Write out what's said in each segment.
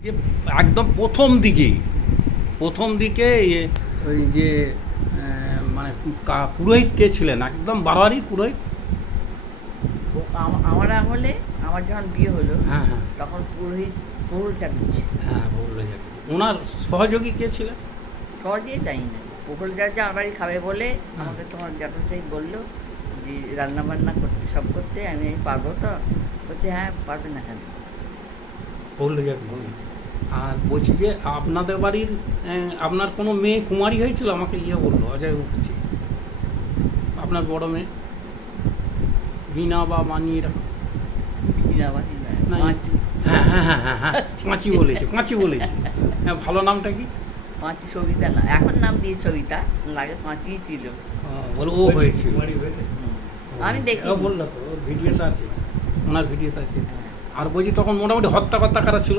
যে একদম প্রথম দিকে ওই যে মানে পুরোহিত কে ছিলেন, একদম বারোয়ারি পুরোহিত? আমার আমলে আমার যখন বিয়ে হলো, হ্যাঁ হ্যাঁ তখন পুরোহিত প্রহুল চাটুর্যে। হ্যাঁ, বললো যাবে। ওনার সহযোগী কে ছিলেন? সহজে জানি না, প্রহুল চাটুর্যে আমার বাড়ি খাবে বলে হ্যাঁ। আমাকে তোমার জ্যাঠামশাই বললো যে রান্না বান্না করতে সব করতে, আমি পারবো তো? বলছে হ্যাঁ পারবে না কেন। বললো যাবে। আর বলছি যে আপনাদের বাড়ির আপনার কোনো মেয়ে কুমারী হয়েছিল? আমাকে বললো অজয় মুখার্জি, আপনার বড় মেয়ে বিনা বা মানি এরকম। বিনাবাড়ি নয়, না, পাঁচি। হ্যাঁ হ্যাঁ হ্যাঁ হ্যাঁ হ্যাঁ, পাঁচি বলেছে। হ্যাঁ, ভালো নামটা কি? পাঁচি সবিতা না, এখন নাম দিয়ে সবিতা, লাগে পাঁচিই ছিল। বলো ও হয়েছিল। হুম। আমি দেখি। বললো তো, ওর ভিডিওতে আছে, ওনার ভিডিওতে আছে। আর বলছি তখন মোটামুটি হত্যা কারা ছিল,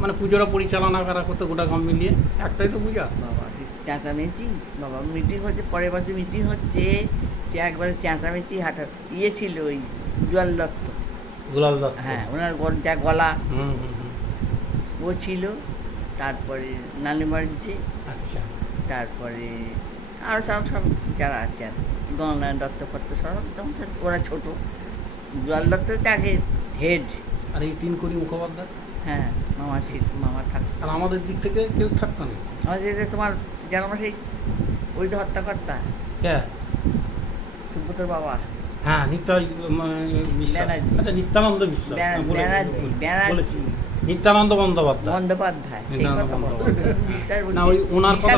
মানে পুজোটা পরিচালনা করা করতে গোটা গ্রাম মিলিয়ে? একটাই তো পূজা। বাবা চেঁচামেচি, বাবা মিটিং হচ্ছে, পরের বছর মিটিং হচ্ছে, সে একবারে চেঁচামেচি হাঁটা ছিল ওই জল দত্ত। দুলাল দত্ত। হ্যাঁ, ওনার যা গলা, হুম হুম হুম। ও ছিল। তারপরে নালিমার্জি, আচ্ছা। তারপরে আরও সব যারা আছে আর গঙ্গা দত্ত ফত্ত সব, তখন তো ওরা ছোটো। জল দত্ত হচ্ছে আগে হেড। আর এই তিন কোটি মুখোপাধ্যায়? হ্যাঁ, মামা ছিল, মামা থাকতো। আর আমাদের দিক থেকে কেউ থাকতো না? আমাদের যে তোমার জানামা সেই ওই তো হত্যাকর্তা, হ্যাঁ সুব্রতর বাবা। হ্যাঁ, নিত্যাই বিশ্বাস। ব্যানার্জি। আচ্ছা, নিত্যানন্দ বিশ্বাস। ব্যানার্জি নিত্যানন্দ বন্দ্যোপাধ্যায়। বন্দ্যোপাধ্যায়, সেই নিত্যানন্দ কথা বলো। বন্দ্যোপাধ্যায়। বিশ্বাস না, ওই ওনার কথা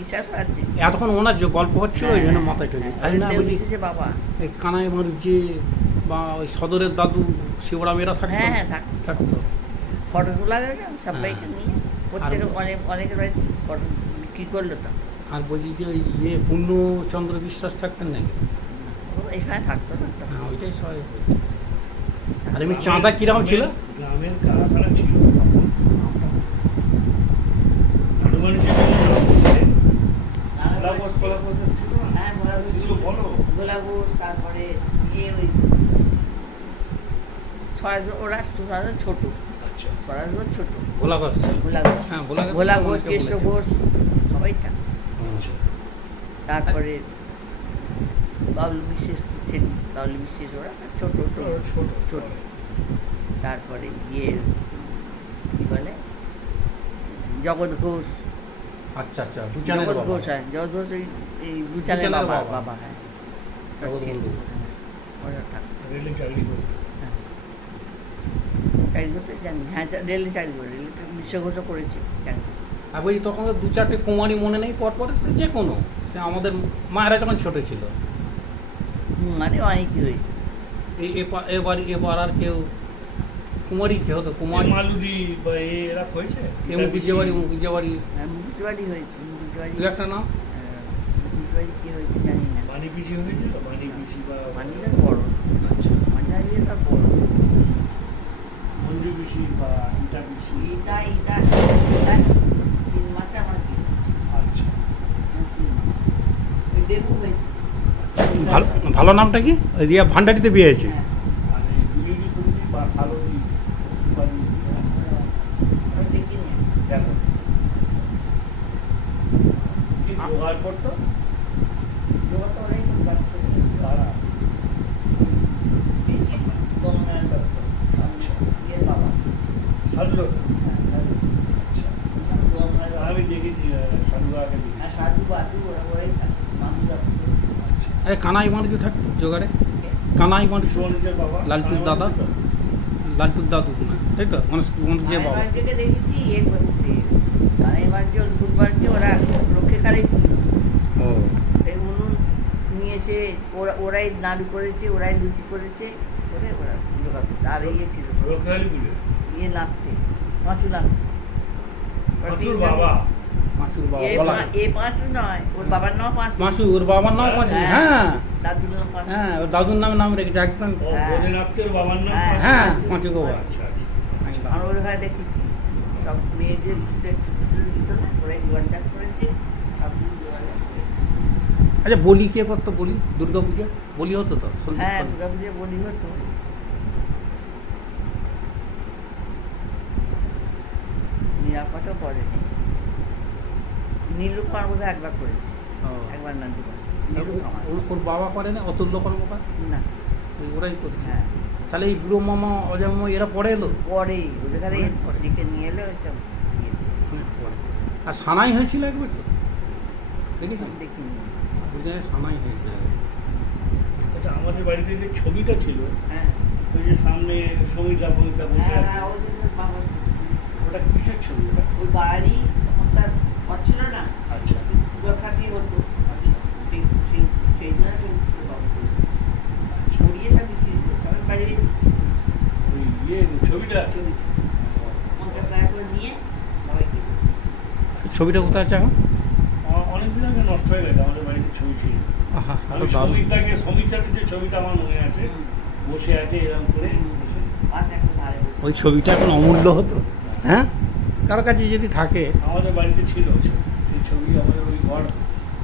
বিশ্বাস আছে। এতক্ষণ ওনার যে গল্প হচ্ছিল ওই জন্য মাথায় টেনে। আর না বলছি বিশেষে বাবা। এই কানাই মারুজি বা ওই সদরের দাদু শিবরামেরা থাকতো? হ্যাঁ হ্যাঁ, থাকতো। ফটো তোলা গেল সবাইকে নিয়ে, প্রত্যেকের অনেকের বাড়ি ফটো বিক্রি করলো তো। আর বলছি যে ওই পূর্ণচন্দ্র বিশ্বাস থাকতেন নাকি? ও এখানে থাকতো না তো। হ্যাঁ, ওইটাই সবাই বলছে। আর এমনি চাঁদা কিরকম ছিল? গ্রামের কারা কারা ছিল হ্যাঁ, গোলা ঘোষ, তারপরে ওই ওরা ছোট, স্বরাজ ঘোষ ছোট, ভোলা ঘোষ। গোলা ঘোষ, হ্যাঁ, ভোলা ঘোষ। গোলা ঘোষ, অনেকে কেষ্ট বলেছে। ঘোষ, সবাই থাকতো। তারপরে বাবলু বিশ্বাস তো ছিল, বাবলু বিশ্বাস ওরা ছোট ছোট ছোট। তারপরে কী বলে, জগৎ ঘোষ। আচ্ছা আচ্ছা, দুচানের জগৎ বাবা। ঘোষ, হ্যাঁ, জগৎ ঘোষ এই দুচানের দুচানের বাবা বাবা। বাবা হ্যাঁ, জগৎ ছিল। বন্ধু। ওরা থাকতো। রেলে চাকরি করতো। হ্যাঁ, চাকরি করতে জানি, হ্যাঁ রেলে চাকরি করে, রেলে বিশ্ব ঘোষও করেছে চাকরি। আর বলছি তখন তো দু চারটে কুমারী মনে নেই পরপর, সে যে কোনো, সে আমাদের মায়েরা যখন ছোটো ছিল। মানে অনেকই হয়েছে। এ পাড়ার কেউ কুমারী, কেউ তো কুমারী। মালুদি বা এরা হয়েছে মুখিজে বাড়ি হ্যাঁ, মুকুটবাড়ি হয়েছে, মুকুটবাড়ি। দু একটা নাম। মুকুটবাড়ি কী হয়েছে জানি না। বাণী পিসি হয়েছিল, বাণী পিসি বা মানিটা বড়, আচ্ছা মাঝারিটা বড়। মঞ্জু পিসি বা ইটা পিসি। এটা 3 মাসে আমার বিয়ে হয়েছে। আচ্ছা 3 মাসে ওই ডেঙ্গু হয়েছে। ভালো ভালো নামটা কি? ওই দিয়া ভান্ডারিতে বিয়ে হয়েছে। হ্যাঁ, আর এই গুলিরি ফুলিরি বা কালোরি সুপারি ওরা ডেকে নিয়ে দেখো কি জোগাড় করতো জগৎ ওরাই বাচ্চা তারা। বেশি গঙ্গা দত্ত, আচ্ছা। এর বাবা। সাধু হ্যাঁ, আচ্ছা গঙ্গা দত্ত। আমি দেখেছি সাধুরাকে দেখি। আর সাধু বাদু ওরাই থাকে, মাধু দত্ত। আচ্ছা আরে কানাই মারুজি থাকতো জোগাড়ে? কানাই মারুজি, সুমনিজের বাবা লালটুর দাদা, লালটুর দাদু না, তাই তো? যে বাবা। কানাইবাড়িকে দেখেছি করতে, কানাইবাড়ি ফুটবাড়ি ওরা রক্ষেকারী ও এই উনুন নিয়ে এসে ওরাই নাড়ু করেছে, ওরাই লুচি করেছে, করে ওরা জোগাড় করতে। আর ছিল রক্ষালি পুজো লাগতে, পাঁচু লাগতে। ওরা প্রচুর তিনজনই- বাবা মাসুর বাবা বলা হয়। পাঁচু নয়, ওর বাবার নাম পাঁচু। মাসু, ওর বাবার নাম মাসু। হ্যাঁ দাদুর নাম পাঁচু। হ্যাঁ, ওর দাদুর নাম রেখেছে একদম। ও হ্যাঁ। বোধনাথের বাবার নাম হ্যাঁ, হ্যাঁ, পাঁচু। পাঁচু বাবা। আচ্ছা আচ্ছা একদম। আমরা ওদের ঘরে দেখেছি সব মেয়েদের দিত না, ওরাই জোগাড় করেছে, সব কিছু জোগাড় করে। আচ্ছা, বলি কে করতো? বলি দুর্গা পূজা বলি হতো তো? সন্দীপ হ্যাঁ, পাল। দুর্গা পুজোয় বলি হতো। নিরাপত্তা করেনি। নীলু কুমার বোধহয় একবার করেছে, ও। একবার না দুবার। আর নীলু কুমার ওর বাবা করে না অতুল্য কর্মকার, না, ওরাই করেছে। হ্যাঁ তাহলে এই বুড়ো মামা অজয় মামা এরা পড়ে এলো পরে ওদের ঘরে অনেক পরে। দিকে নিয়ে এলো ওইসব দিয়েছে। অনেক পরে। আর সানাই হয়েছিল এক বছর, দেখেছেন? দেখিনি। বুঝে সানাই হয়েছিল। আচ্ছা, আমাদের বাড়িতে যে ছবিটা ছিল, হ্যাঁ ওই যে সামনে সমীরদা ফমিরদা বসে হ্যাঁ আছে, হ্যাঁ, ওদের সব বাবা ওটা কিসের ছবি ওটা? ওই বাড়ি তখন তার হচ্ছিল না, আচ্ছা খাটিয়ে হতো, আচ্ছা সেই জন্য ছবি তুলতে বাবা করে দিয়েছে। আচ্ছা। ছড়িয়ে সব বিক্রি করে সবাই বাড়ি ওই ছবিটা ছবি 50 টাকা করে নিয়ে সবাইকে ছবিটা কোথায় আছে এখন? অনেকদিন আগে নষ্ট হয়ে গেছে, আমাদের বাড়িতে ছবি ছিল। আহা, আমি এত দারুণ। সমীর যে ছবিটা আমার মনে আছে, বসে আছে এরকম করে বসে। পাশে একটা ধারে বসে। ওই ছবিটা এখন অমূল্য হতো, হ্যাঁ? কারো কাছে যদি থাকে, আমাদের বাড়িতে ছিল ছবি, সেই ছবি আমাদের ওই ঘর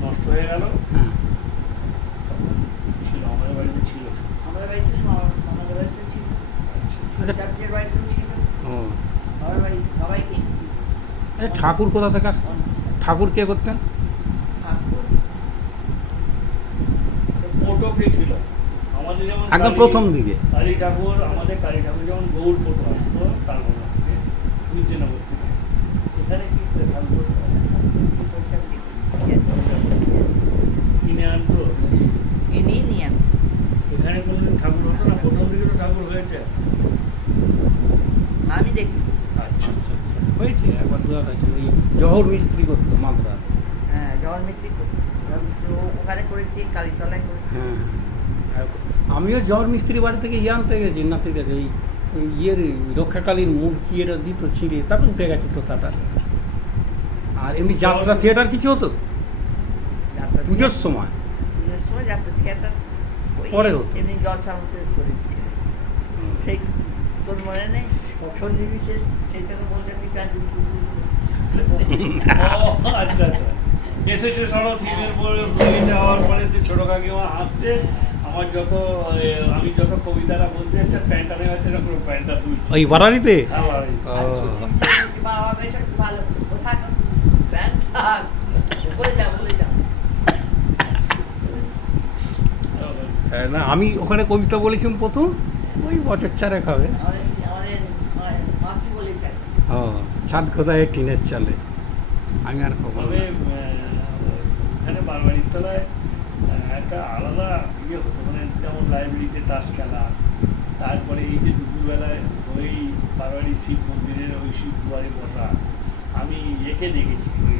নষ্ট হয়ে গেল, হ্যাঁ। তখন ছিল আমাদের বাড়িতে ছিল ছবি। আমাদের বাড়ি ছিল, আমাদের বাড়িতে ছিল, আচ্ছা। চার্চের বাড়িতেও ছিল, ও, সবার বাড়ি সবাইকে এই ঠাকুর কোথা থেকে আসতো? 50 টাকা। ঠাকুর কে করতেন? ঠাকুর ফটো কে ছিল আমাদের, যেমন একদম কালী- প্রথম দিকে। কালী ঠাকুর, আমাদের কালী ঠাকুর যেমন গৌড় ফটো আসতো তারপরে থেকে বিজয়নগর থেকে। এখানে কি ঠাকুর ওইসব কিনে আনতো, কিনেই নিয়ে আসতো। এখানে কোনোদিন ঠাকুর হতো না, প্রথম দিকে তো ঠাকুর হয়েছে। আমি দেখি, আচ্ছা হয়েছে একবার দুয়ার আছে, ওই জহর মিস্ত্রি করতো মাদ্রা। হ্যাঁ জল মিস্ত্রি করতো, জল মিস্ত্রি ওখানে করেছি, কালীতলায় করেছি। হ্যাঁ, আর আমিও জহর মিস্ত্রি বাড়ি থেকে ইয়ে আনতে গেছি, নাতে গেছে ওই ওই ইয়ের রক্ষাকালীর মূর্তি এরা দিত ছিঁড়ে, তারপর উঠে গেছে প্রথাটা। আর এমনি যাত্রা থিয়েটার কিছু হতো যাত্রা পুজোর সময়? পুজোর সময় যাত্রা থিয়েটার ওই পরে হতো। এমনি জলসার মধ্যে করেছি। সেই তোর মনে নেই সন্ধি বিশেষ, সেই থেকে বলতে আমি প্যান্ট আচ্ছা আচ্ছা। এসেছে সরো থিমের পরে হয়ে যাওয়ার পরে সে ছোট কাকিমা হাসছে, আমার আমি যত কবিতাটা বলতে যাচ্ছি প্যান্টটা নেওয়া আছে, এরকম প্যান্টটা তুলছি। ওই বাড়ারিতে? আবার এই। ও, বাবা বেশ একটু ভালো কোথায় প্যান্ট থাক বলে যাও বলে যাও। হ্যাঁ, না আমি ওখানে কবিতা বলেছিলাম প্রথম, ওই বছর চারেক হবে। আমাদের আমাদের মাছি বলে চাই। ও, ছাদ কোথায় টিনের চালে, আমি আর কখনো তবে এখানে বারবাড়ির তলায় একটা আলাদা ইয়ে হতো, মানে যেমন লাইব্রেরিতে তাস খেলা, তারপরে এই যে দুপুরবেলায় ওই বারবাড়ি শিব মন্দিরের ওই শিব দুয়ারে বসা, আমি একে দেখেছি, ওই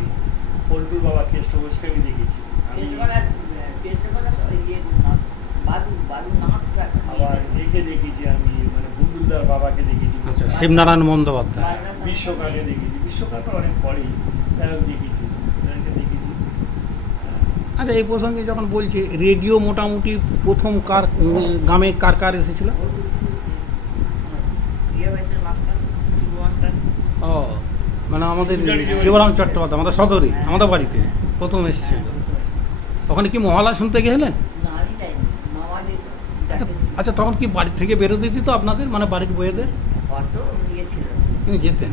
পল্টুর বাবা কেষ্ট ঘোষকে আমি দেখেছি। আমি বাদু নাচ আবার একে দেখেছি, আমি মানে বুলবুলদার বাবাকে দেখেছি, আচ্ছা, শিবনারায়ণ বন্দ্যোপাধ্যায়। বিশ্বকাকে দেখেছি, বিশ্বকাটা অনেক পরেই তাই দেখেছি, তাদেরকে দেখেছি। আচ্ছা, এই প্রসঙ্গে যখন বলছি, রেডিও মোটামুটি প্রথম কার গ্রামে কার কার এসেছিল? ইয়ে হয়েছে মাস্টার শিবু মাস্টার। ও, মানে আমাদের শিবরাম চট্টোপাধ্যায়, আমাদের সদরে, আমাদের বাড়িতে প্রথম এসেছিল। ওখানে কি মহালয়া শুনতে গেলেন? না আমি যাইনি, মামা যেত। আচ্ছা আচ্ছা, তখন কি বাড়ি থেকে বেরোতে দিত আপনাদের, মানে বাড়ির বইয়েদের? অত ইয়ে ছিল কিন্তু যেতেন?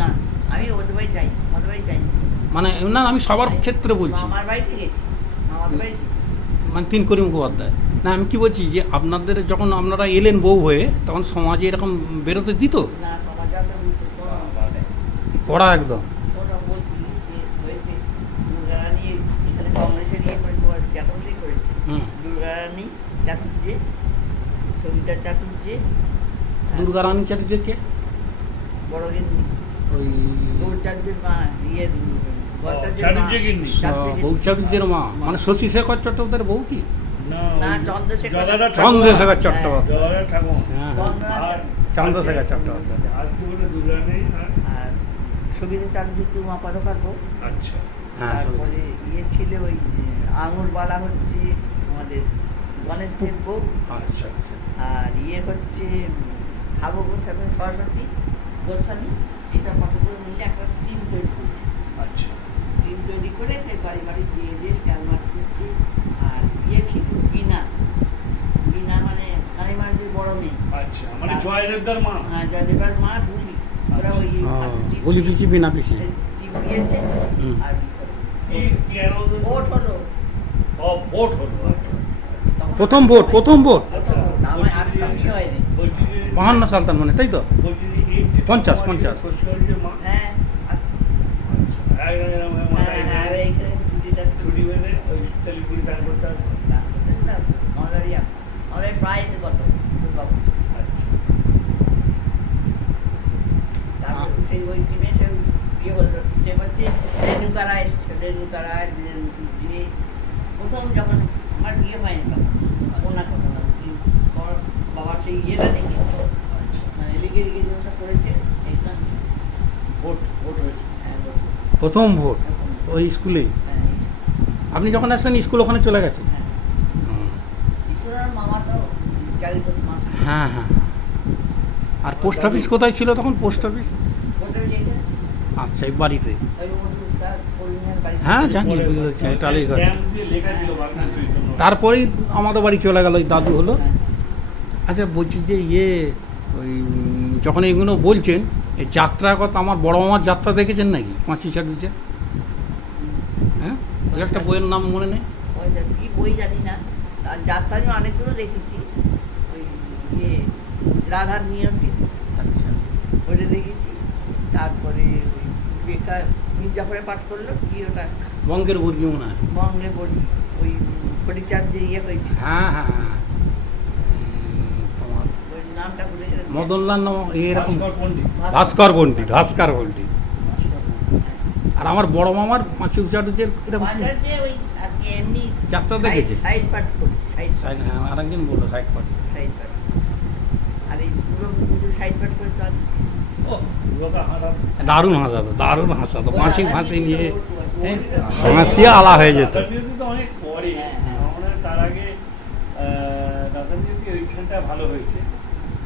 না, আমি ওদের বাড়ি যাই, আমাদের বাড়ি যাইনি। মানে না, আমি সবার ক্ষেত্রে বলছি, আমার বাড়িতে গেছি, আমাদের বাড়ি গেছি। মানে তিনকড়ি মুখোপাধ্যায়। না, আমি কি বলছি যে আপনাদের যখন আপনারা এলেন বউ হয়ে, তখন সমাজে এরকম বেরোতে দিত? না সমাজ তো বুঝতে শোনো পড়া একদম। শোনো বলছি যে হয়েছে দুর্গারানী এখানে কংগ্রেসে নিয়ে করে তোমার জ্যাকসেই করেছে। হুম। দুর্গারানী চাটুর্যে, সবিতা চাটুর্যে, দুর্গারানী চ্যাটার্জিকে বড় গিন্নি ওই গৌরচার্যের মা, ইয়ে চাটুর্যে গিন্নি। বৌচারুজ্যের মা, মানে শশী শেখর চট্টোপাধ্যায়ের বউ কি? না, চন্দ্রশেখর। চন্দ্রশেখর চট্টোপাধ্যায়। জওয়ারা ঠাকুর। হ্যাঁ, আর চন্দ্রশেখর চট্টোপাধ্যায়। আর কি বলে দুর্গারানী, আর সবিতা চাটুর্যের চুমা পদকার বউ। আচ্ছা হ্যাঁ, তারপরে ইয়ে ছিল ওই আঙুরবালা হচ্ছে আমাদের গণেশ দেব বউ। আচ্ছা আচ্ছা। আর ইয়ে হচ্ছে হাবু গোস্বামী, সরস্বতী গোস্বামী, এটা কতগুলো মিলে একটা টিম তৈরি করছে। আচ্ছা টিম তৈরি করে সেই বাড়ি বাড়ি দিয়ে দিয়ে ক্যানভাস করছে। আর ইয়ে ছিল বিনা, বিনা মানে কালীমার বড় মেয়ে, আচ্ছা, মানে জয়দেবদার মা। জয়দেবার মা ঢুলি, ওরা ওই ও। টিম বলি পিসি বিনা পিসি টিপ দিয়েছে হুম। আর কি announcement? ভোট হলো। ও, ভোট হলো, আচ্ছা। তখন প্রথম ভোট প্রথম ভোট আচ্ছা, আমার আর বলছি যে- বেশি হয়নি। বলছি যে 52 সাল তার মানে তাই তো বলছি যে এই যে 50, তোমার 50 শ্বশুরবাড়ির মা, হ্যাঁ আচ্ছা, এরকম মাথায় হ্যাঁ, বেঁধে, এইখানে ছুটিটা ছুটি বেঁধে ওই শিলিগুড়ি তার করতে আসতো। আমাদেরই আসতো। আমাদের প্রায় এসে গত দুর্গাপুর। আচ্ছা, তারপরে সেই ওই টিমে সে ইয়ে হলো, সে বলছে রেণুকারা এসছে, রেণুকারা যে প্রথম যখন আমার বিয়ে হয়নি তখন শোনা কথা না, তোমার বাবা সেই ইয়েটা দেখেছে, আচ্ছা। মানে লিগে লিগে যেটা করেছে সেইটা। ভোট ভোট হয়েছে। হ্যাঁ, বলছে। প্রথম ভোট ওই স্কুলে হ্যাঁ, আপনি যখন আসছেন স্কুল ওখানে চলে গেছে হ্যাঁ। স্কুলের মামা তো চাকরি করতে মাস হ্যাঁ হ্যাঁ আর পোস্ট অফিস কোথায় ছিল তখন পোস্ট অফিস বছর যেখানে আচ্ছা এই বাড়িতে ওই তার কলিনের বাড়ি। হ্যাঁ জানি বুঝতে টালিঘর স্ট্যাম্প দিয়ে লেখা ছিল বাগনান চৈতন্য। তারপরেই আমাদের বাড়ি চলে গেল ওই দাদু হলো হ্যাঁ। আচ্ছা বলছি যে ইয়ে ওই যখন এগুলো বলছেন এই যাত্রার কথা আমার বড় মামার যাত্রা দেখেছেন নাকি পাঁচি চাটুচে হ্যাঁ দু একটা বইয়ের নাম মনে নেই ওই যে কি বই জানি না, তার যাত্রা আমি অনেকগুলো দেখেছি। ওই ইয়ে রাধার নিয়তি আচ্ছা ওইটা দেখেছি। তারপরে ওই বেকার মির্জাফরে পাঠ করলো কি ওটা বঙ্গের বর্গী মনে হয় বঙ্গে বলি ওই ফটিকচাঁদ যে ইয়ে হয়েছে হ্যাঁ হ্যাঁ হ্যাঁ তোমার ওই নামটা ভুলে গেলাম। মদনলাল নাম এরকম ভাস্কর পণ্ডিত। ভাস্কর পণ্ডিত ভাস্কর পণ্ডিত ভাস্কর পণ্ডিত। আর আমার বড় মামার পাঁচি চাটুচের এরকম কি- বাজার যে ওই আর কি এমনি যাত্রা দেখেছে? সাইড পাঠ করি সাইড সাইড হ্যাঁ আর একজন বললো সাইড পার্টি সাইড পাঠ আর এই পুরো পুজো সাইড পাঠ করে চল। ও, পুরোটা হাসাতো। দারুণ হাসাতো ফাঁসি নিয়ে হাসিয়ে আলা হয়ে যেত দাদার বিয়েতে তো অনেক পরে, হ্যাঁ। আমার তার আগে দাদার বিয়েতে ওইখানটা ভালো হয়েছে।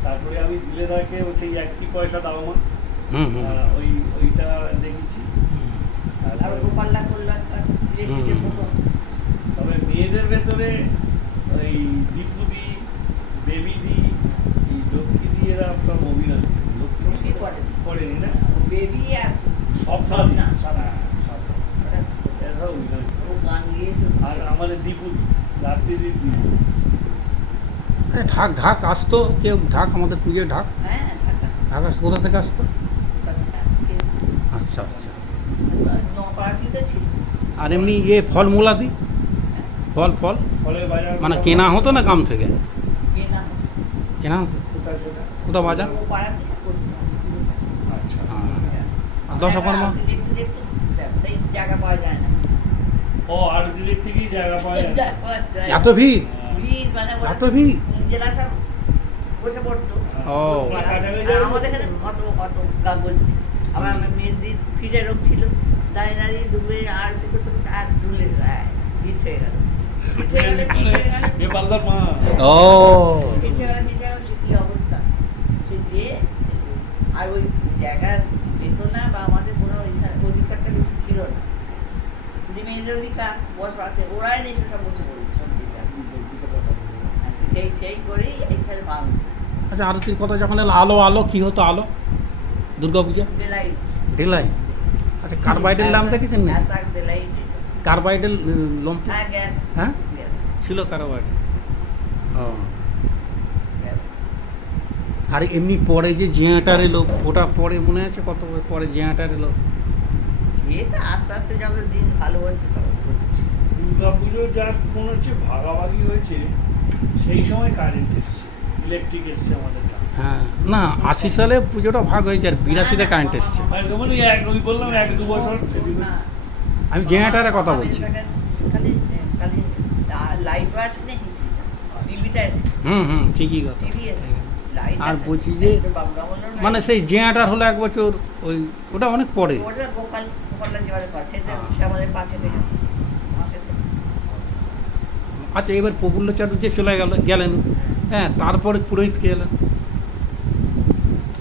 তারপরে আমি দিলে দাকে সেই একটি পয়সা দাও মা, হুম হুম ওইটা দেখেছি। আর তারপরে গোপাল্লা করলো একটা ইলেকট্রিকের হুম। মতো। তবে মেয়েদের ভেতরে ওই দীপুদি, বেবিদি, এই লক্ষ্মীদি এরা সব অভিনয় করে। লক্ষ্মী করে। করেনি না? বেবি আর স্বপ্না স্বপ্না। সারা স্বপ্না। এরা সব অভিনয় করে। ও গান গিয়েছে। আর আমাদের দীপুদি, রাত্রিদির দীপু। ঢাক ঢাক আসতো কেউ ঢাক আমাদের পুজোয় ঢাক হ্যাঁ, ঢাকা। ঢাক আসতো কোথা থেকে আসতো তাদের কাছ থেকে। আচ্ছা আচ্ছা নপাড়াটিতে ছিল। আর এমনি ইয়ে ফলমূলা দি ফল ফলের বাজার মানে কেনা হতো না গ্রাম থেকে কেনা কেনা হতো কোথায় সেটা? কোথা বাজার ও পাড়াতে করতো। আচ্ছা। আর দশকর্মা দেখতে দেখতে ব্যবসায়িক জায়গা পাওয়া যায় না। ও, আর দিলের থেকেই জায়গা পাওয়া যায়। এত ভিড় ভিড় মানে ওরা এত ভিড় নিজেরা সব বসে পড়তো। ও। আর আমাদের এখানে অত কাগজ আবার মেজদির ফিরে রোগ ছিল, দাঁড়িয়ে দাঁড়িয়ে ডুবে আর আর ঝুলে হিট হয়ে গেল বেপালদার মা। ও পিঠে গেল সে কি অবস্থা সে যে আর ওই জায়গা যেত না বা আমাদের কোনো অধিকারটা বেশি ছিল না, যদি মেয়েদের অধিকার বসে আছে ওরাই নিয়ে সব বসে পড়ি সব সেই করেই এইখানে বাংলা আচ্ছা আরতির কথা যখন এলো আলো আলো কি হতো আলো দুর্গা পূজা দেলাই ঢেলাই আচ্ছা কার্বাইডের নাম দেখেছেন না শাক দেলাই কার্বাইডের লম্প হ্যাঁ গ্যাস হ্যাঁ গ্যাস ছিল কার্বাইডের ও গ্যাস আর এমনি পরে যে জিয়াটার এলো ওটা পরে মনে আছে কত পরে জিয়াটার এলো সেটা আস্তে আস্তে যখন দিন ভালো হচ্ছে তখন হচ্ছে। দুর্গা পুজো জাস্ট মনে হচ্ছে ভাগাভাগি হয়েছে সেই সময় কারেন্ট এসছে, ইলেকট্রিক এসছে আমাদের গ্রামে। হ্যাঁ না 80 সালে পুজোটা ভাগ হয়েছে আর 82-তে কারেন্ট এসছে আর যেমন ওই বললাম 1-2 বছর না, আমি জেনারেটারের কথা আমাদের বলছি এখানে খালি খালি লাইটও আসে না কিছু টিভিটা হুম ঠিকই কথা টিভি লাইট আর বলছি যে মানে সেই জেনারেটার হলো এক বছর ওই ওটা অনেক পরে ওটা গোপালটা যেবারে পায় সেটা হ্যাঁ। সে আমাদের পাশে পেয়ে মাসে তো আচ্ছা এবার প্রফুল্ল চাটুর্যে চলে গেলেন হ্যাঁ তারপরে পুরোহিতকে এলেন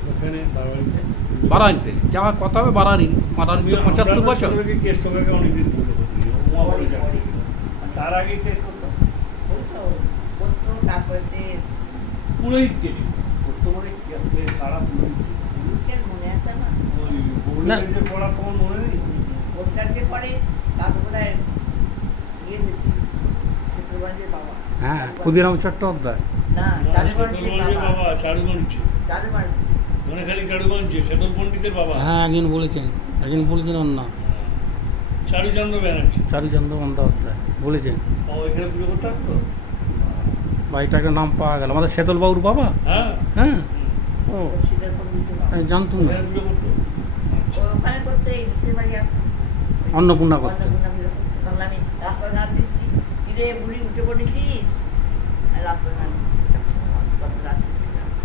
ওখানে বারবাড়িতে বারাণীতে যাওয়ার কথা হবে বারাণী তো 75 বছর কেষ্টকাকে অনেকদিন পুজো করতে তার আগে কে করতো? ওই তো করতো তারপরে পুরোহিত কে ছিল? বর্তমানে তারা পুরোহিত ছিল। মনে আছে না ওই না। যে পড়া তোমার মনে নেই? ওটার যে পরে তারপরে ইয়ে হয়েছে শুক্রবারের বাবা হ্যাঁ, ক্ষুদিরাম চট্টোপাধ্যায়। না চারুগঞ্জের শতদ্রুপঞ্চের বাবা বাবা চারুগঞ্জে, চারুগঞ্জ ধনেখালি চারুগঞ্জে সেতল পণ্ডিতের বাবা। হ্যাঁ, একজন বলেছেন ওর নাম চারুচন্দ্র ব্যানার্জি। চারুচন্দ্র বন্দ্যোপাধ্যায় বলেছেন। ও এখানে পুজো করতে আসতো? বাড়িটা একটা নাম পাওয়া গেল, আমাদের সেতলবাবুর বাবা। হ্যাঁ। হ্যাঁ, ও শীতের পণ্ডিতের বাবা আমি জানতাম না। এখানে পুজো করতো? আচ্ছা। ও ওখানে করতে এই বিশের বাড়ি আসতো অন্নপূর্ণা করতে। অন্নপূর্ণা পুজো করতে। তখন আমি রাস্তাঘাট দিচ্ছি কিরে বুড়ি উঠে পড়েছিস আর রাস্তাঘাট দিচ্ছি তখন কত রাত থেকে আসতো।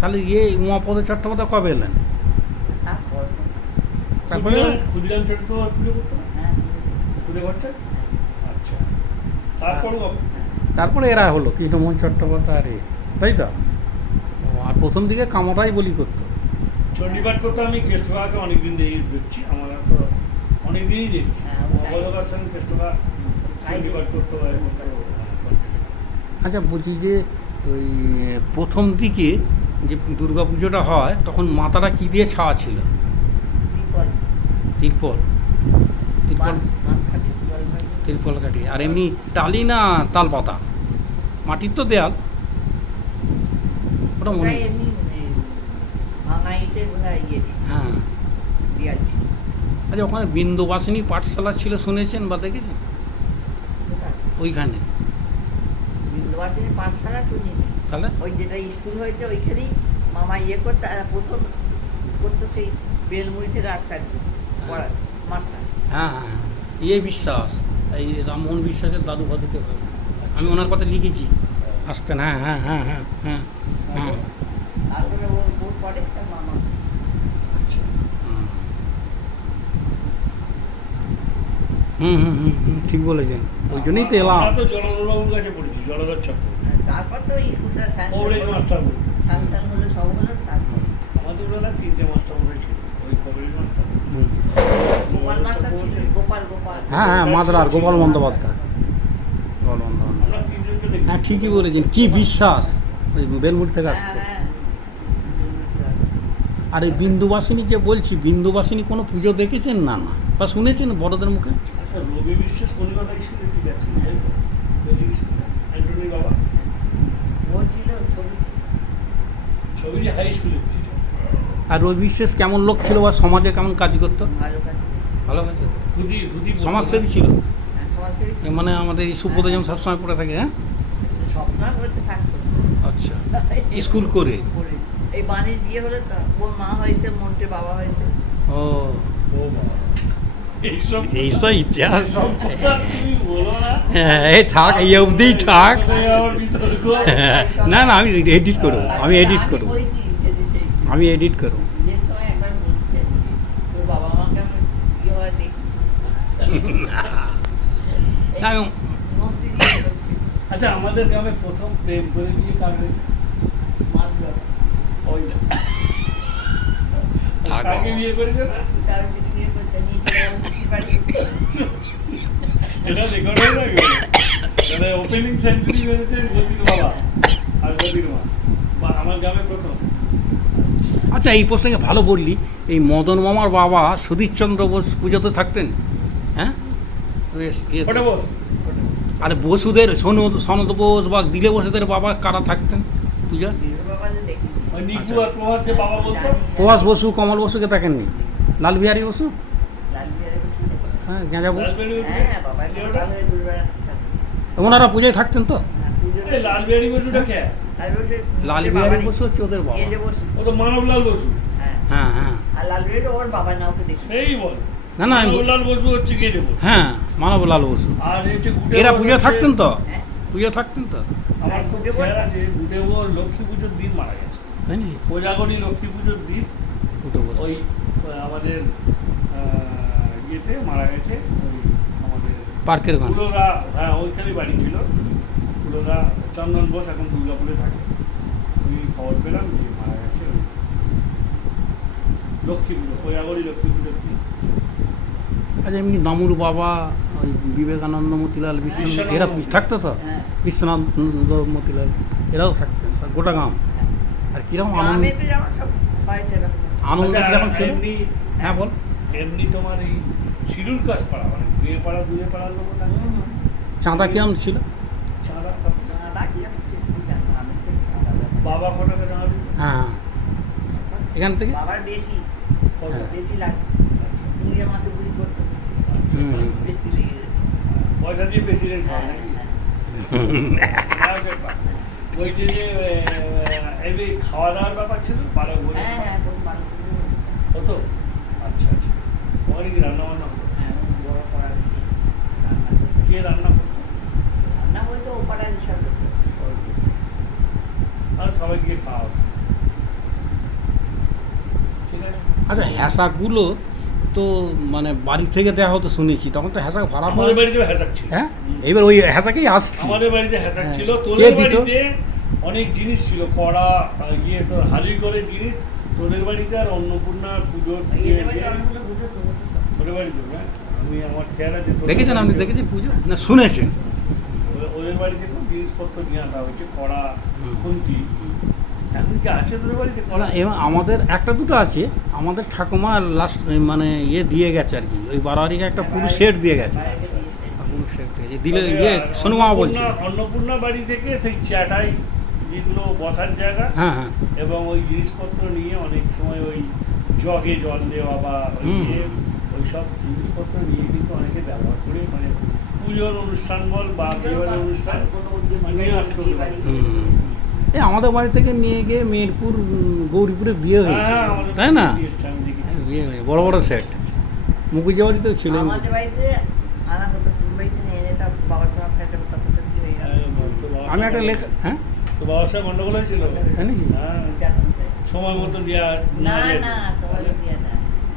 তাহলে উমাপদ চট্টোপাধ্যায় কবে এলেন? তারপর তারপরে ক্ষুদিরাম চট্টোপাধ্যায় পুজো করতো না? হ্যাঁ পুজো করছে? আচ্ছা। তারপরও তারপরে এরা হলো কৃষ্ণমোহন চট্টোপাধ্যায় আর তাই তো। ও, আর প্রথম দিকে কামড়াই বলি করতো। চণ্ডীপাঠ করতে আমি কেষ্টকাকে অনেকদিন দেখছি, আমার তো অনেকদিনই দেখছি। হ্যাঁ, অবলোকার সঙ্গে কেষ্টকা চণ্ডীপাঠ করতে হয়। আচ্ছা, বলছি যে ওই প্রথম দিকে যে দুর্গা পুজোটা হয় তখন মাথাটা কী দিয়ে ছাওয়া ছিল? তিরপল তিরপল। তিরপল, মাছ খাটি তিরপল খাটি তিরপল কাঠি। আর এমনি টালি না তাল পাতা? মাটির তো দেয়াল ওটা মনে ওটাই এমনি ভাঙা ইটের বোধহয় ইয়ে ছিল হ্যাঁ। দেয়াল ছিল আচ্ছা, ওখানে বিন্দুবাসিনী পাঠশালা ছিল শুনেছেন বা দেখেছেন? কোথায় ওইখানে বিন্দুবাসীর পাঠশালা শুনিনি তাহলে ওই যেটা স্কুল হয়েছে ওইখানেই মামা ইয়ে করতে আর প্রথম করতো সেই বেলমুড়ি থেকে আসতে একদম পড়া মাস্টার হ্যাঁ হ্যাঁ হ্যাঁ। বিশ্বাস, এই রামমোহন বিশ্বাসের দাদু ফাদুকে হবে। আমি ওনার কথা লিখেছি, আসতেন। হ্যাঁ হ্যাঁ হ্যাঁ হ্যাঁ হ্যাঁ হ্যাঁ। তারপরে ওর পরে তার মামা হুম হুম হুম হুম, ঠিক বলেছেন। ওই জন্যই তো এলাম। আমরা তো জলধরবাবুর কাছে পড়েছি, জলধর চক্র। তারপর তো স্কুলটা কবরেজ মাস্টার বলতো। স্যাংশন হলো সব হলো তারপর আমাদের বেলায় 3টে মাস্টার মশাই ছিল, ওই কবরেজ মাস্টার, হুম। গোপাল মাস্টার ছিল গোপাল হ্যাঁ হ্যাঁ, মাদ্রার গোপাল বন্দ্যোপাধ্যায়। গোপাল বন্দ্যোপাধ্যায়। আমরা 3জনকে দেখি। হ্যাঁ, ঠিকই বলেছেন। কি বিশ্বাস, ওই বেলমুড়ি থেকে হ্যাঁ আসতো। হ্যাঁ আর এই বিন্দুবাসিনী যে বলছি, বিন্দুবাসিনী কোনো পুজো দেখেছেন? না না, বা শুনেছেন বড়দের মুখে? আচ্ছা, রবি বিশ্বাস কলিকাতা স্কুলে ঠিক আছে, বেসিক স্কুলে অ্যান্টনির বাবা ও ছিল ছবি ছিল ছবি হাই স্কুলে ছিল। আর রবি বিশ্বাস কেমন লোক ছিল বা সমাজে কেমন কাজ করতো? ভালো কাজ ভালো কাজ করতো। ধুতি ধুতি পরতো সমাজসেবী না? ছিল। হ্যাঁ সমাজসেবী ছিল। মানে আমাদের এই সুব্রত যেমন সবসময় পড়ে থাকে। হ্যাঁ, সবসময় করতে থাকতো আচ্ছা, স্কুল করে। করে এই বাণীর বিয়ে হলো তো ওর মা হয়েছে মন্টে বাবা হয়েছে ও, ও বাবা, এইসব এইসব ইতিহাস। সব কথা তুমি বলো না। হ্যাঁ, এই থাক, এই অবধিই থাক। কোথায় আবার বিতর্ক? না না, আমি এডিট করবো, আমি এডিট করবো, করেছি সেদিন সেই আমি এডিট করবো। বিয়ের সময় একবার বলছে তোর বাবা মাকে আমি বিয়ে হওয়া দেখছি না, আমি মন্ত্রী বিয়ে করছে আচ্ছা, আমাদের গ্রামে প্রথম প্রেম করে বিয়ে কার হয়েছে? মাঝর ওইটা থাক কাকে বাবা। বিয়ে করেছে না? তার যদি বিয়ে করছে নিচে গেলাম খুশি বাড়ি এটা রেকর্ড হয়ে যাবে। তাহলে ওপেনিং সেঞ্চুরি মেরেছে গদির বাবা আর গদির মা, বা আমার গ্রামে প্রথম। আচ্ছা, এই প্রসঙ্গে ভালো বললি। এই মদন মামার বাবা সুধীরচন্দ্র বোস পুজোতে থাকতেন। হ্যাঁ, বেশ, ইয়েতে। ওটা বস। আর বসুদের সনদ বোস বা দিলে বসুদের বাবা কারা থাকতেন পূজা? বাবা যে দেখি ওই নিকু আচ্ছা। আর প্রভাত যে বাবা বলতো। প্রভাস বসু, কমল বসুকে দেখেননি? লাল বিহারী বসু, লাল বিহারে বসে দেখি হ্যাঁ, গেঁজা বসু, লালবেরি বসু। হ্যাঁ বাবা কে ওটা? লাল হয়ে ঘুরবে ওনারা পুজোয় থাকতেন তো। এই লালবেরি বসুটা কে? লাল বিহারী বসু হচ্ছে ওদের বাবা। এই যে বসু ও তো মানবলাল বসু। হ্যাঁ হ্যাঁ হ্যাঁ, আর লাল বিহারে ওর বাবা না ওকে দেখি সেই বল। না না, মানবলাল বসু হচ্ছে গেঁজে বসু। হ্যাঁ, মানবলাল বসু। আর এই যে গুডে এরা বস পুজো হচ্ছে- থাকতেন তো, হ্যাঁ পুজো থাকতেন তো, আমার খুব গুডে বস খেয়াল আছে, গুডে বস লক্ষ্মী পুজোর দিন মারা গেছে। তাই নি? কোজাগরী লক্ষ্মী পুজোর দিন উঠে বসু। ওই আমাদের ইয়েতে মারা গেছে। ওই আমাদের পার্কের গান। পুরোরা, হ্যাঁ ওইখানে বাড়ি ছিল। পুরোরা চন্দন বোস এখন দুর্গাপুরে থাকে। ওই খবর পেলাম যে মারা গেছে ওই লক্ষ্মী পুজো, কোজাগরী লক্ষ্মী পুজোর দিন। আচ্ছা, এমনি নামুর বাবা ওই বিবেকানন্দ মতিলাল বিশ্বনাথ, বিশ্বনাথ এরা মতিলাল। থাকতো তো। হ্যাঁ বিশ্বনাথ মতিলাল এরাও থাকতেন, গোটা গ্রাম। আর কিরকম আনন্দ। গ্রামে তো যেমন সব হয় সেরকম আনন্দ আচ্ছা, কিরকম ছিল? হ্যাঁ বল। এমনি তোমার এই শিডিউল কাস্ট পাড়া মানে দুয়ে পাড়া দূরে পাড়ার লোক থাকে হুম, হুম। চাঁদা কেমন ছিল? চাঁদা চাঁদা কি আমি ঠিক জানি না, আমি তো চাঁদা জানি না। বাবা কত টাকা চাঁদা দিত? হ্যাঁ এখান থেকে বাবার বেশি কত? হ্যাঁ। বেশি লাগতো, আচ্ছা, নিজের মাথা বুড়ি করতো, আচ্ছা। হুম। বেশি লেগে যেত। পয়সা দিয়ে বেশি রেট হয় হ্যাঁ, নাকি? হ্যাঁ। আর ব্যাপার। বলছি যে এমনি খাওয়া দাওয়ার ব্যাপার ছিল পাড়া ঘুরে হ্যাঁ, হ্যাঁ, কোনো মানুষ কিছু হতো না। হতো? আচ্ছা আচ্ছা। ওখানে কি রান্না বান্না হতো? হ্যাঁ, বড় পাড়া দিয়ে রান্না করতো। কে রান্না করতো? রান্না হয়তো ও পাড়ার হিসাব হতো। আর সবাই গিয়ে খাওয়া হতো। ঠিক আছে। আচ্ছা হ্যাসাকগুলো তো মানে বাড়ি থেকে দেওয়া হতো শুনেছি, তখন তো হ্যাসাক ভাড়া পাওয়া আমাদের বাড়িতে হ্যাসাক ছিল। হ্যাঁ এবার ওই হ্যাসাকেই আসছি। আমাদের বাড়িতে হ্যাসাক হ্যাঁ। ছিল। কে তোদের দিত? বাড়িতে অনেক জিনিস ছিল, কড়া তোর হালি করে জিনিস। তোদের বাড়িতে আর অন্নপূর্ণা পুজোর এদের বাড়িতে অনেকগুলো বুঝতো, বুঝতো। তোদের বাড়িতে হ্যাঁ আমি আমার খেয়াল আছে তোদের দেখেছেন আপনি? বাড়িতে- দেখেছেন পুজো না শুনেছেন? ওদের বাড়িতে খুব জিনিসপত্র নিয়ে আসা হয়েছে, কড়া হুম। খুন্তি। এখন কি আছে তোদের বাড়িতে কড়া? এবং আমাদের একটা দুটো আছে, আমাদের ঠাকুমা লাস্ট মানে ইয়ে দিয়ে গেছে আর কি, ওই বারোয়ারিকে একটা পুরো সেট দিয়ে গেছে, বাইরে দিয়েছে। পুরো সেট দিয়ে গেছে। দিলে তবে ইয়ে আর সোনুমা বলছে। অন্নপূর্ণা বাড়ি থেকে সেই চ্যাটাই যেগুলো বসার জায়গা হ্যাঁ হ্যাঁ এবং ওই জিনিসপত্র নিয়ে অনেক সময় ওই জগে জল দেওয়া বা ওই হুম। ওই সব জিনিসপত্র নিয়ে কিন্তু অনেকে ব্যবহার করে মানে পুজোর অনুষ্ঠান বল বা বিয়েবাড়ির অনুষ্ঠান কোনো উদ্যোগ নিয়ে আসতো। বিয়ে বাড়ি। হুম। এই আমাদের বাড়ি থেকে নিয়ে গিয়ে মেহেরপুর গৌরীপুরে বিয়ে হয়েছে, হ্যাঁ, আমাদের তাই না? বাড়িতে এসছে, আমি দেখেছি। বিয়ে হয়ে বড় বড় সেট মুখুজি বাড়িতেও ছিল। আমাদের বাড়িতে আনা হতো, তোর বাড়িতে নিয়ে যেতাম, বাবার সঙ্গে ফেটে হতো, তখন তো কি হয়ে গেল। তো বাবার আমি একটা সঙ্গে- লেখা হ্যাঁ তো বাবার সঙ্গে গন্ডগোল হয়েছিল? তাই নাকি? হ্যাঁ, জানতাম তাই। সময় মতো দেওয়া না যেত। না, সবাই দিয়ে দেয়।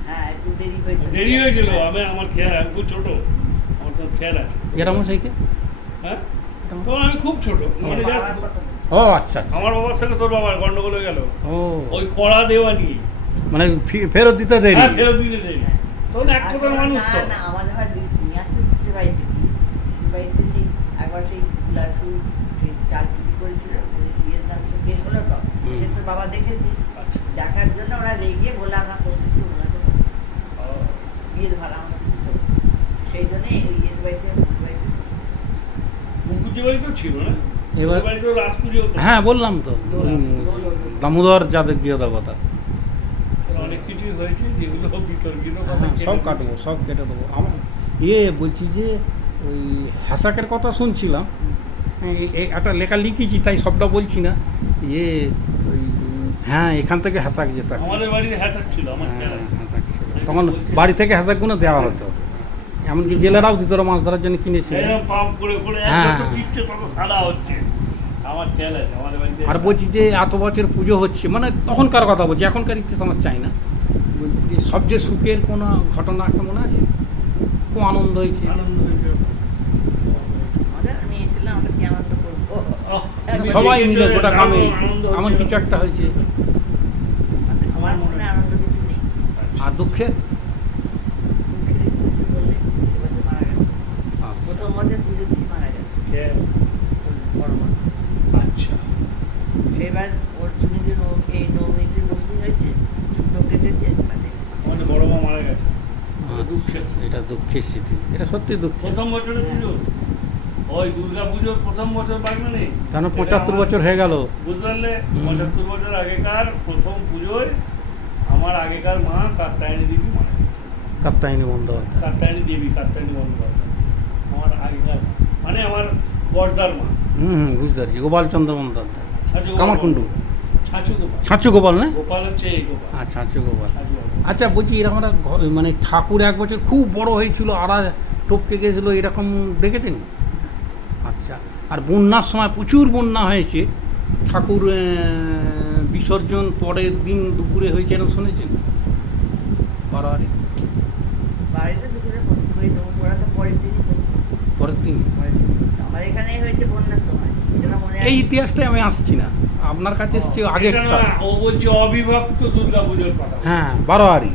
হ্যাঁ, একটু দেরি হয়েছিল। দেরি হয়েছিল, আমার খেয়াল, আমি খুব ছোট, আমার তো খেয়াল আছে। জেঠামশাইকে? হ্যাঁ, তখন আমি খুব ছোট, মানে বাবার just- কথা বলছি। ও আচ্ছা আচ্ছা। আমার বাবার সঙ্গে তোর বাবার গন্ডগোল হয়ে গেল ও ওই কড়া দেওয়া নিয়ে। মানে ফেরত দিতে দেরি। হ্যাঁ, ফেরত দিতে দেরি। তখন এক কথার আসলে মানুষ তো। না, না, আমাদের হয় নিয়ে আসতে পিসির বাড়িতে দিই। পিসির বাড়িতে সেই একবার সেই লাসু সেই চাল চুরি করেছিল, ওই বিয়ের নাম সে কেস হলো তো, হুম। সে তো বাবা দেখেছি, আচ্ছা। দেখার জন্য ওরা রেগে বলে আমরা কোনো কিছু ওনাকে দেবো না। ও, বিয়ের ভাড়া আমরা কিছু দেবো না। সেই জন্যই ওই ইয়ের বাড়িতে মুকুজ্জি বাড়িতেও ছিল না? এবার- তোর বাড়িতেও রাস পুজো হতো? হ্যাঁ বললাম তো, দামোদর যাদের প্রিয় দেবতা। অনেক কিছুই হয়েছে যেগুলো বিতর্কিত কথা হ্যাঁ কেটে সব দিই। কাটবো, সব কেটে দেবো। আমার বলছি যে ওই হ্যাসাকের কথা শুনছিলাম, একটা লেখা লিখেছি তাই সবটা বলছি না। ওই হ্যাঁ এখান থেকে হ্যাসাক যেত। আমাদের বাড়িতে হ্যাসাক ছিল, আমার খেয়াল আছে। হ্যাসাক ছিল তখন, বাড়ি থেকে হ্যাসাকগুলো দেওয়া হতো, এমনকি জেলেরাও দিত, ওরা মাছ ধরার জন্য কিনেছিল। এরকম পাম্প করে করে হ্যাঁ। যত টিপছে তত সাদা হচ্ছে। আমার খেয়াল আছে আমাদের বাড়িতে। আর বলছি যে এত বছর পুজো হচ্ছে, মানে তখনকার কথা বলছি, এখনকার ইতিহাস আমার চাই না। বলছি যে সবচেয়ে সুখের কোনো ঘটনা একটা মনে আছে? খুব আনন্দ হয়েছে। আনন্দ হয়েছে। আমাদের আমি এসেছিলাম, আমরা কি আনন্দ করবো? আহ, সবাই মিলে আনন্দ গোটা গ্রামে আনন্দ এমন হচ্ছিল। কিছু একটা হয়েছে। আমার মনে আনন্দ কিছু নেই। আর দুঃখের? দুঃখের একটু বললে এবছর মারা গেছে, আচ্ছা। প্রথম বছর পুজোর দিন মারা গেছে কে? বড় মা। আচ্ছা। এবার ওর চুরিতে এই নবমীতে দশমী হয়েছে, সুতো কেটেছে, মানে আমাদের বড় মা মারা গেছে। আচ্ছা, এটা দুঃখের স্মৃতি, এটা সত্যি দুঃখের। প্রথম বছরের পুজো, ওই দুর্গা পুজোর প্রথম বছর পারবে নেই কেন 75 বছর হয়ে গেল। বুঝতে পারলে? হুম। 75 বছর আগেকার প্রথম পুজোয় আমার আগেকার মা কাত্যায়নী দেবী মারা গেছে। কাত্তায়নী বন্দ্যোপাধ্যায়। কাত্যায়নী দেবী, কাত্যায়নী বন্দ্যোপাধ্যায় আমার আগেকার মা। মানে আমার বর্দার মা। বুঝতে পারছি, গোপালচন্দ্র বন্দ্যোপাধ্যায়, ছাঁচু গোপাল। কামারকুণ্ডু, ছাঁচু গোপাল। ছাঁচু গোপাল না? গোপাল হচ্ছে এই গোপাল। আচ্ছা ছাঁচু গোপাল। ছাঁচু গোপাল। আচ্ছা বলছি এরকম একটা মানে ঠাকুর এক বছর খুব বড় হয়েছিল, আর টপকে গেছিলো, এরকম দেখেছেন? আচ্ছা, আর বন্যার সময় প্রচুর বন্যা হয়েছে, ঠাকুর বিসর্জন পরের দিন দুপুরে হয়েছে, এরকম শুনেছেন? বারোয়ারি বাড়িতে দুপুরে হয়েছে, ওরা তো পরের দিনই করতো। পরের দিন। পরের দিন করতো। আমার এখানে হয়েছে বন্যার সময়, যেটা মনে এই আছে। ইতিহাসটাই আমি আসছি না, আপনার কাছে এসছি আগে এটা একটা। না, ও বলছে অবিভক্ত দুর্গা পুজোর কথা। হ্যাঁ বারোয়ারি।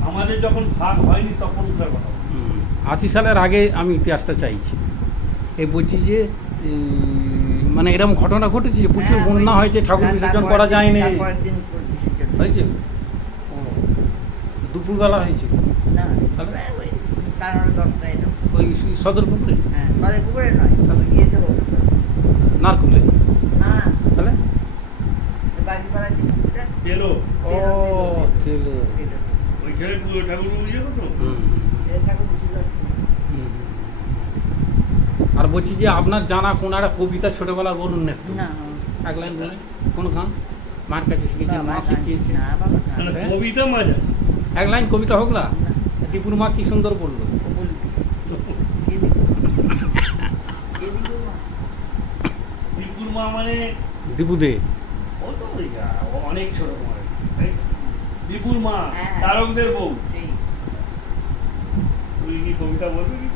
আমাদের যখন ভাগ হয়নি তখনকার কথা। 80 সালের আগে আমি ইতিহাসটা চাইছি। বলছি যে মানে এরকম ঘটনা ঘটেছে যে প্রচুর হ্যাঁ, বন্যা ওই- হয়েছে, ঠাকুর হ্যাঁ, বিসর্জন তারপরের করা দিন- যায়নি, তারপরের দিন বিসর্জন হয়েছে? ও, দুপুরবেলা হয়েছিল না তাহলে? প্রায় ওই 9:30 এরকম। ওই সদর পুকুরে হ্যাঁ সরে পুকুরে নয় তাহলে? ইয়েতে হলো নারকুলে না তাহলে বাকি পাড়ার যে পুকুরটা এলো ও ছিল এলো। ওইখানে পুরো ঠাকুর ইয়ে হতো হুম, এর ঠাকুর ছিল। হুম। আর বলছি যে আপনার জানা কোন একটা কবিতা ছোটবেলার বলুন না একটু না এক লাইন বলে কোন গান মার কাছে শিখেছেন মা বাবা শিখিয়েছে না বাবা না মানে হ্যাঁ? কবিতা মজা এক লাইন কবিতা হোক না না, দীপুর মা কি সুন্দর বললো ও বলবি। কে দিল? কে দিল মা? দীপুর মা মানে দীপু দে ও তো ওই অনেক ছোট মানে তাই তো? দীপুর মা হ্যাঁ। তারকদের বউ সেই তুই কি কবিতা বলবি কিছু